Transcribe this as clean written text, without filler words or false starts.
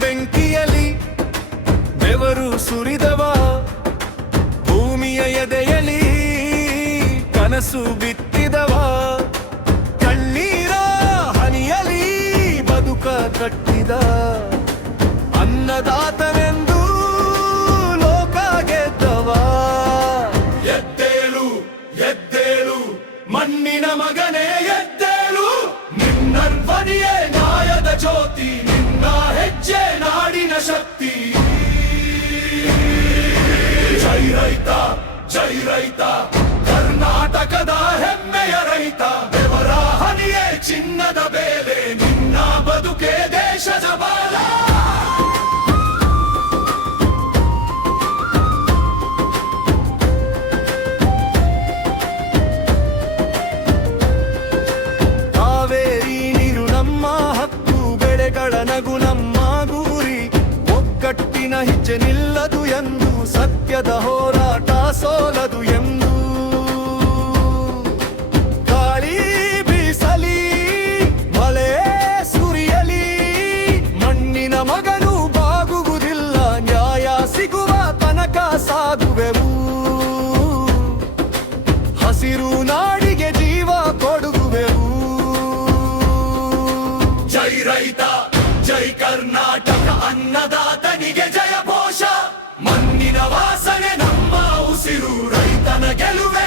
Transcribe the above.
ಬೆಂಕಿಯಲಿ ಬೆವರು ಸುರಿದವ, ಭೂಮಿಯ ಎದೆಯಲಿ ಕನಸು ಬಿತ್ತಿದವ, ಕಣ್ಣೀರ ಹನಿಯಲಿ ಬದುಕ ಕಟ್ಟಿದ ಅನ್ನದಾತನೆಂದು ಲೋಕ ಗೆದ್ದವ. ಎದ್ದೇಳು ಎದ್ದೇಳು ಮಣ್ಣಿನ ಮಗನೇ ಎದ್ದೇಳು, ನಿನ್ನ ಧ್ವನಿಯೇ ನ್ಯಾಯದ ಜ್ಯೋತಿ, ನಿನ್ನ ಹೆಜ್ಜೆ ನಾಡಿನ ಶಕ್ತಿ. ಜೈ ರೈತ ಜೈ ರೈತ, ಕರ್ನಾಟಕದ ಹೆಮ್ಮೆಯ ರೈತ, ಬೆವರ ಹನಿಯೇ ಚಿನ್ನದ ಬೇಲೆ, ನಿನ್ನ ಬದುಕೆ ದೇಶದ ಬಾಲ. ಕಾವೇರಿ ನೀರು ನಮ್ಮ ಹಕ್ಕು, ಬೆಳೆಗಳ ನಗು ನಮ್ಮ ಗುರಿ, ಒಗ್ಗಟ್ಟಿನ ಹೆಜ್ಜೆ ನಿಲ್ಲದು ಎಂದು, ಸತ್ಯದ ಹೋರಾಟ ಸೋಲದು ಎಂದು. ಗಾಳಿ ಬೀಸಲಿ ಮಳೆ ಸುರಿಯಲಿ, ಮಣ್ಣಿನ ಮಗನು ಬಾಗುವುದಿಲ್ಲ, ನ್ಯಾಯ ಸಿಗುವ ತನಕ ಸಾಗುವೆವು. ಹಸಿರು ನಾಡಿಗೆ ಜೀವ ಕೊಡುವೆವು. ಜೈ ರೈತ ಜೈ ಕರ್ನಾಟಕ, ಅನ್ನದಾತನಿಗೆ ಜಯ ಘೋಷ, ಮಣ್ಣಿನ ವಾಸನೆ ನಮ್ಮ ಉಸಿರು, ರೈತನ ಗೆಲುವೆ